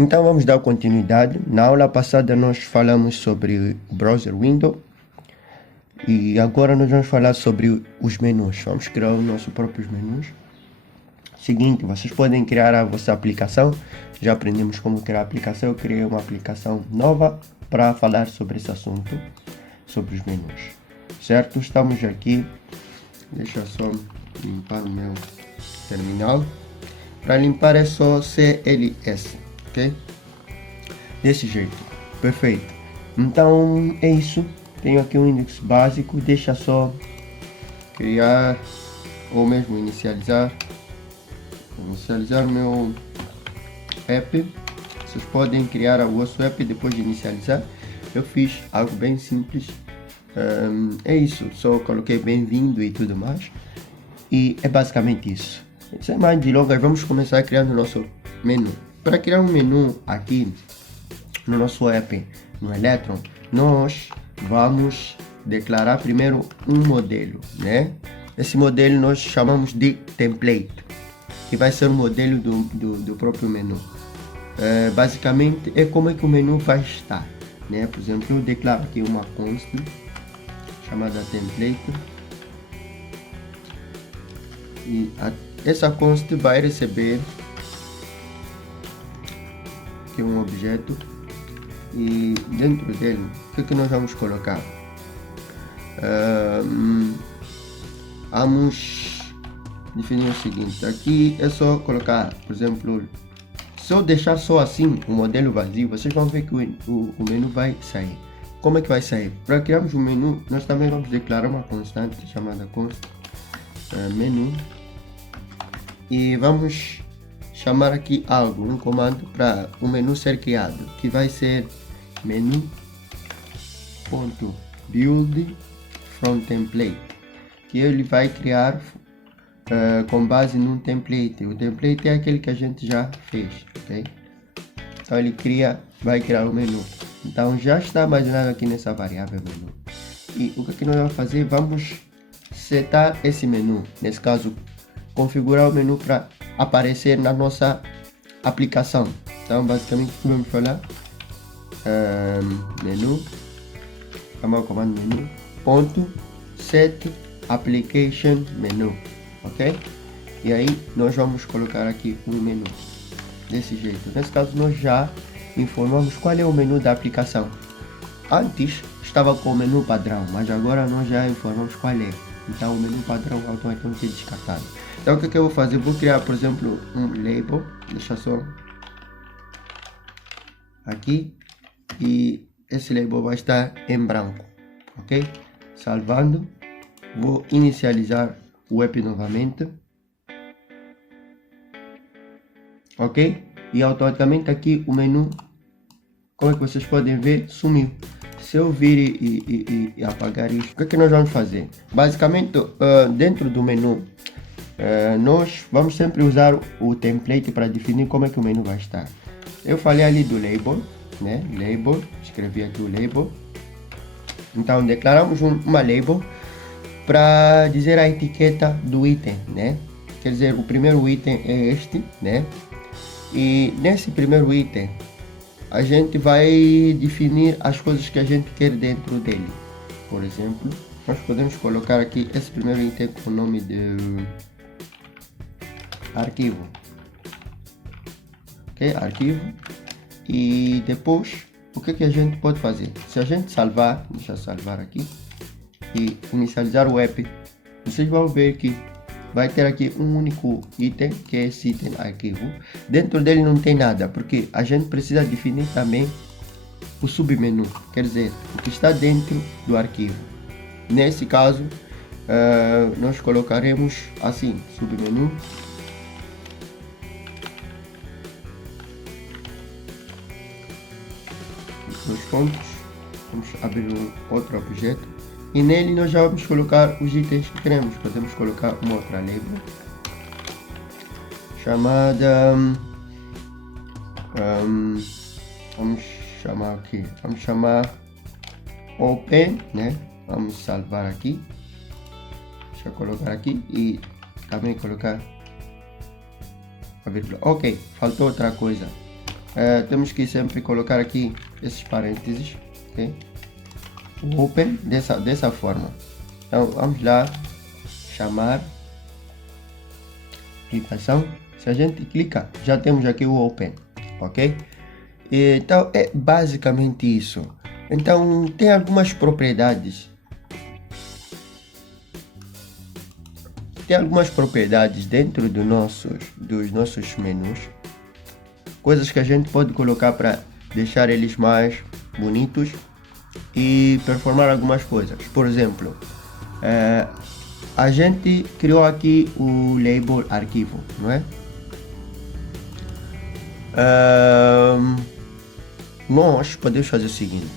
Então vamos dar continuidade. Na aula passada nós falamos sobre o browser window e agora nós vamos falar sobre os menus. Vamos criar os nossos próprios menus. Seguinte, vocês podem criar a vossa aplicação. Já aprendemos como criar a aplicação. Eu criei uma aplicação nova para falar sobre esse assunto, sobre os menus. Certo? Estamos aqui. Deixa eu só limpar o meu terminal. Para limpar é só CLS, ok? Desse jeito, perfeito. Então é isso. Tenho aqui um index básico. Deixa só criar ou mesmo inicializar o meu app. Vocês podem criar o vosso app depois de inicializar. Eu fiz algo bem simples. É isso, só coloquei bem-vindo e tudo mais. E é basicamente isso. Sem mais delongas, vamos começar criando o nosso menu. Para criar um menu aqui no nosso app, no Electron, nós vamos declarar primeiro um modelo, né? Esse modelo nós chamamos de template, que vai ser o modelo do próprio menu. Basicamente é como é que o menu vai estar, né? Por exemplo, eu declaro aqui uma const chamada template e essa const vai receber aqui um objeto e dentro dele o que nós vamos colocar? Vamos definir o seguinte. Aqui é só colocar, por exemplo, se eu deixar só assim o modelo vazio, vocês vão ver que o menu vai sair. Como é que vai sair? Para criarmos um menu, nós também vamos declarar uma constante chamada const menu e vamos chamar aqui algo, um comando para o menu ser criado, que vai ser menu.build from template, que ele vai criar com base num template. O template é aquele que a gente já fez, ok? Então ele vai criar o menu. Então já está armazenado aqui nessa variável menu. E o que nós vamos fazer? Vamos setar esse menu, nesse caso configurar o menu para aparecer na nossa aplicação. Então basicamente vamos falar menu, chamar o comando menu ponto set application menu, ok? E aí nós vamos colocar aqui um menu desse jeito. Nesse caso nós já informamos qual é o menu da aplicação. Antes estava com o menu padrão, mas agora nós já informamos qual é. Então o menu padrão automaticamente é descartado. Então o que eu vou fazer? Vou criar, por exemplo, um label. Deixa só aqui. E esse label vai estar em branco, ok? Salvando. Vou inicializar o app novamente. Ok? E automaticamente aqui o menu, como é que vocês podem ver, sumiu. Se eu vir e apagar isso, o que nós vamos fazer? Basicamente, dentro do menu, nós vamos sempre usar o template para definir como é que o menu vai estar. Eu falei ali do label, né? Label, escrevi aqui o label. Então, declaramos uma label para dizer a etiqueta do item, né? Quer dizer, o primeiro item é este, né? E nesse primeiro item, a gente vai definir as coisas que a gente quer dentro dele. Por exemplo, nós podemos colocar aqui esse primeiro item com o nome de arquivo. Ok? Arquivo. E depois, o que a gente pode fazer? Se a gente salvar, deixa eu salvar aqui, e inicializar o app, vocês vão ver que vai ter aqui um único item, que é esse item arquivo. Dentro dele não tem nada, porque a gente precisa definir também o submenu, quer dizer, o que está dentro do arquivo. Nesse caso, nós colocaremos assim, submenu. Dois pontos. Vamos abrir um outro objeto. E nele nós já vamos colocar os itens que queremos. Podemos colocar uma outra label chamada vamos chamar open, né? Vamos salvar aqui. Deixa eu colocar aqui e também colocar a vírgula. Ok, faltou outra coisa. temos que sempre colocar aqui esses parênteses, ok? O open dessa forma. Então vamos lá chamar aplicação. Se a gente clica, já temos aqui o open, ok? Então é basicamente isso. Então tem algumas propriedades. Tem algumas propriedades dentro dos nossos menus, coisas que a gente pode colocar para deixar eles mais bonitos e performar algumas coisas. Por exemplo, a gente criou aqui o label arquivo, não é? Nós podemos fazer o seguinte.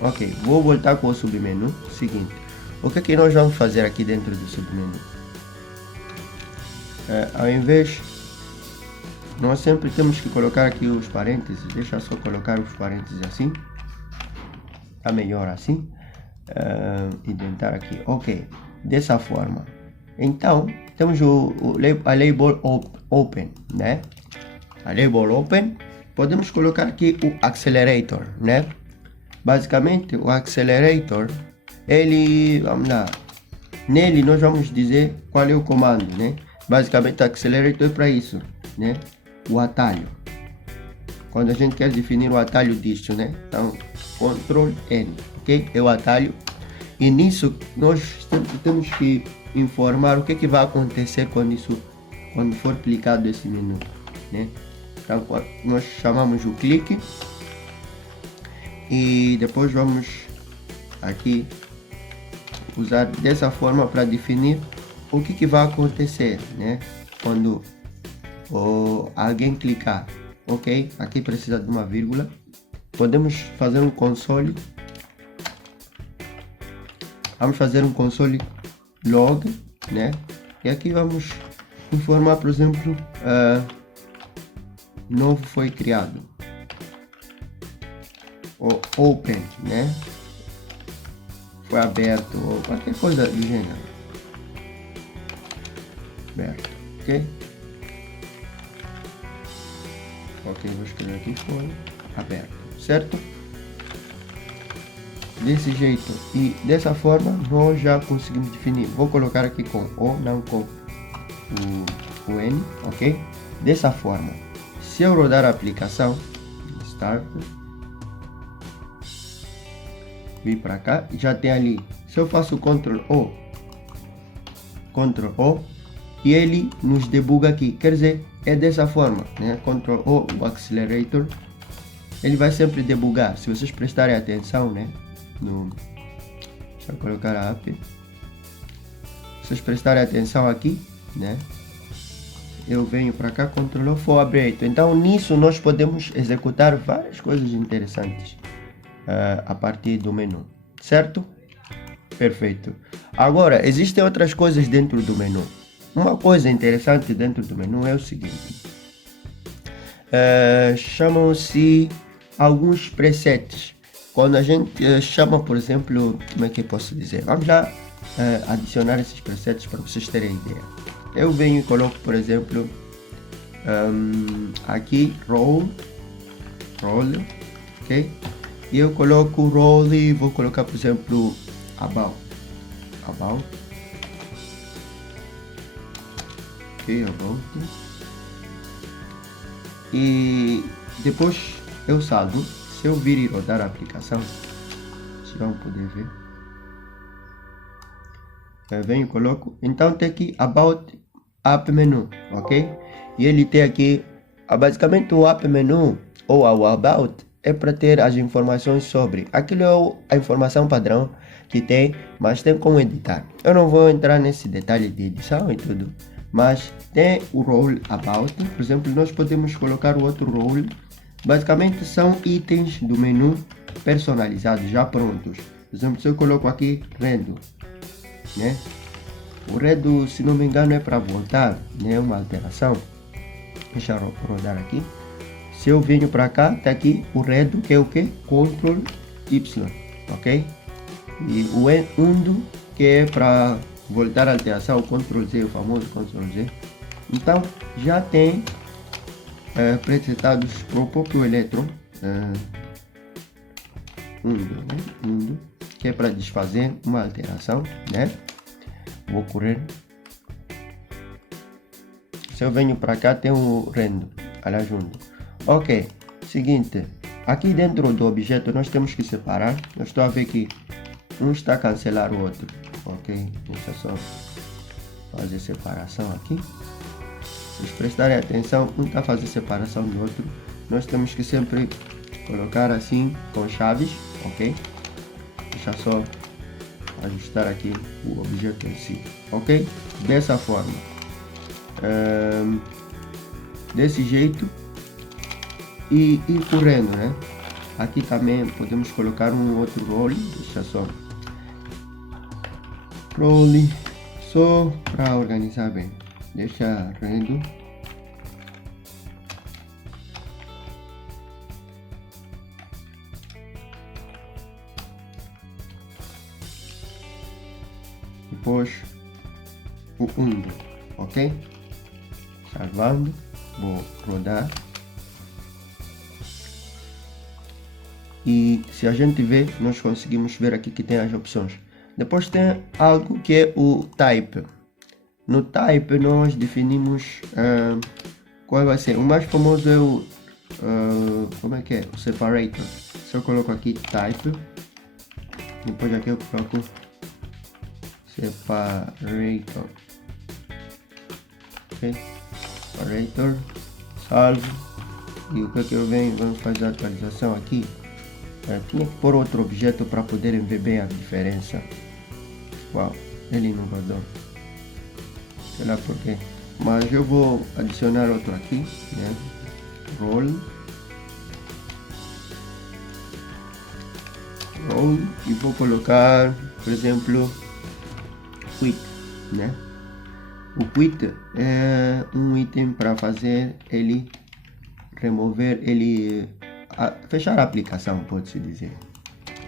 Ok, vou voltar com o submenu. Seguinte, o que é que nós vamos fazer aqui dentro do submenu? Ao invés, nós sempre temos que colocar aqui os parênteses. Deixa só colocar os parênteses assim. Tá melhor assim. E tentar aqui, ok, dessa forma. Então temos a label open, né? A label open, podemos colocar aqui o accelerator, né? Basicamente o accelerator, vamos lá, nele nós vamos dizer qual é o comando, né? Basicamente o accelerator é para isso, né? O atalho, quando a gente quer definir o atalho disto, né? Então Ctrl N, ok? É o atalho. E nisso nós temos que informar o que vai acontecer quando for clicado esse menu, né? Então nós chamamos o clique e depois vamos aqui usar dessa forma para definir o que vai acontecer, né? Quando alguém clicar, ok? Aqui precisa de uma vírgula. Podemos fazer um console. Vamos fazer um console log, né? E aqui vamos informar, por exemplo, novo foi criado, ou open, né? Foi aberto, ou qualquer coisa do gênero. Aberto, ok? Ok, vou escrever aqui, foi aberto, certo? Desse jeito e dessa forma nós já conseguimos definir. Vou colocar aqui com O, não com o N, ok? Dessa forma, se eu rodar a aplicação, Start, vir para cá, já tem ali. Se eu faço Ctrl O, e ele nos debuga aqui, quer dizer, é dessa forma, né? Ctrl O, o accelerator, ele vai sempre debugar. Se vocês prestarem atenção, né? Deixa eu colocar a app. Se vocês prestarem atenção aqui, né? Eu venho para cá, Ctrl O, for aberto. Então nisso nós podemos executar várias coisas interessantes a partir do menu, certo? Perfeito. Agora existem outras coisas dentro do menu. Uma coisa interessante dentro do menu é o seguinte: chamam-se alguns presets. Quando a gente chama, por exemplo, como é que eu posso dizer? Vamos lá adicionar esses presets para vocês terem ideia. Eu venho e coloco, por exemplo, aqui roll, ok? E eu coloco roll e vou colocar, por exemplo, about, ok, about. E depois eu salvo. Se eu vir e rodar a aplicação, vocês vão poder ver. Eu venho e coloco. Então tem aqui About App Menu, ok? E ele tem aqui, basicamente o App Menu ou o About é para ter as informações sobre. Aquilo é a informação padrão que tem, mas tem como editar. Eu não vou entrar nesse detalhe de edição e tudo, mas tem o Role About. Por exemplo, nós podemos colocar o outro role. Basicamente são itens do menu personalizados, já prontos. Por exemplo, se eu coloco aqui redo, né? O redo, se não me engano, é para voltar, né? Uma alteração. Deixa eu rodar aqui. Se eu venho para cá, tá aqui o redo, que é o que? Ctrl Y, ok? E o undo, que é para voltar a alteração, o Ctrl Z, o famoso Ctrl Z. Então já tem presetados para o próprio elétron undo, que é para desfazer uma alteração, né? Vou correr. Se eu venho para cá, tem um rendo, olha junto. Ok, seguinte, aqui dentro do objeto nós temos que separar. Eu estou a ver que um está a cancelar o outro, ok? Deixa eu só fazer separação aqui. Se vocês prestarem atenção, um está a fazer separação do outro. Nós temos que sempre colocar assim com chaves, ok? Deixa só ajustar aqui o objeto em si, ok? Dessa forma, desse jeito, e ir correndo, né? Aqui também podemos colocar um outro role, deixa só role, só para organizar bem, deixa rendo. Depois o undo, ok? Salvando, vou rodar. E se a gente ver, nós conseguimos ver aqui que tem as opções. Depois tem algo que é o type. No type nós definimos qual vai ser. O mais famoso é o como é que é? O separator. Se eu coloco aqui type, depois aqui eu coloco separator, ok? Separator, salvo. E o que é que eu venho? Vamos fazer a atualização aqui. Tinha que pôr outro objeto para poderem ver bem a diferença. Uau, ele não rodou, sei lá porquê, mas eu vou adicionar outro aqui, né? Role, e vou colocar, por exemplo, quit, né? O quit é um item para fazer ele remover, ele fechar a aplicação, pode-se dizer,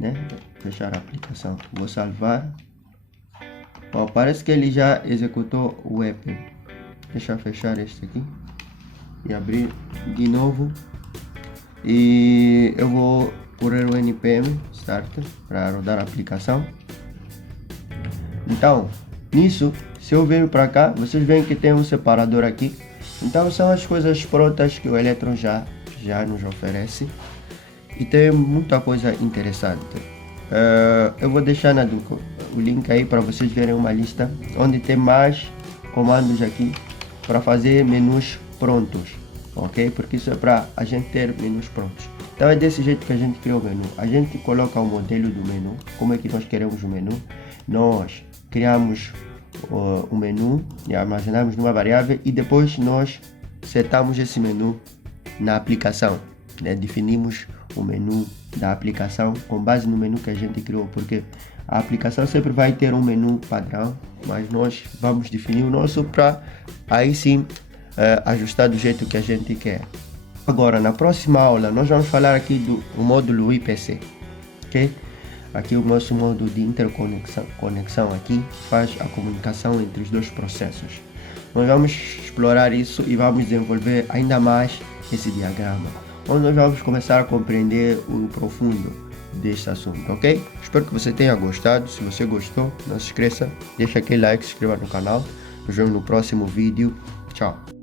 né? Fechar a aplicação. Vou salvar. Ó, parece que ele já executou o app. Deixa eu fechar este aqui e abrir de novo. E eu vou correr o npm start para rodar a aplicação. Então, nisso, se eu venho para cá, vocês veem que tem um separador aqui. Então são as coisas prontas que o Electron já nos oferece. E tem muita coisa interessante. Eu vou deixar o link aí para vocês verem uma lista onde tem mais comandos aqui para fazer menus prontos, ok? Porque isso é para a gente ter menus prontos. Então é desse jeito que a gente cria o menu. A gente coloca o modelo do menu, como é que nós queremos o menu. Nós criamos o menu e armazenamos numa variável e depois nós setamos esse menu na aplicação, né? Definimos o menu da aplicação com base no menu que a gente criou, porque a aplicação sempre vai ter um menu padrão, mas nós vamos definir o nosso para aí sim ajustar do jeito que a gente quer. Agora, na próxima aula, nós vamos falar aqui do módulo IPC, ok? Aqui o nosso módulo de interconexão aqui faz a comunicação entre os dois processos. Nós vamos explorar isso e vamos desenvolver ainda mais esse diagrama, onde nós vamos começar a compreender o profundo deste assunto, ok? Espero que você tenha gostado. Se você gostou, não se esqueça, deixa aquele like, se inscreva no canal. Nos vemos no próximo vídeo. Tchau!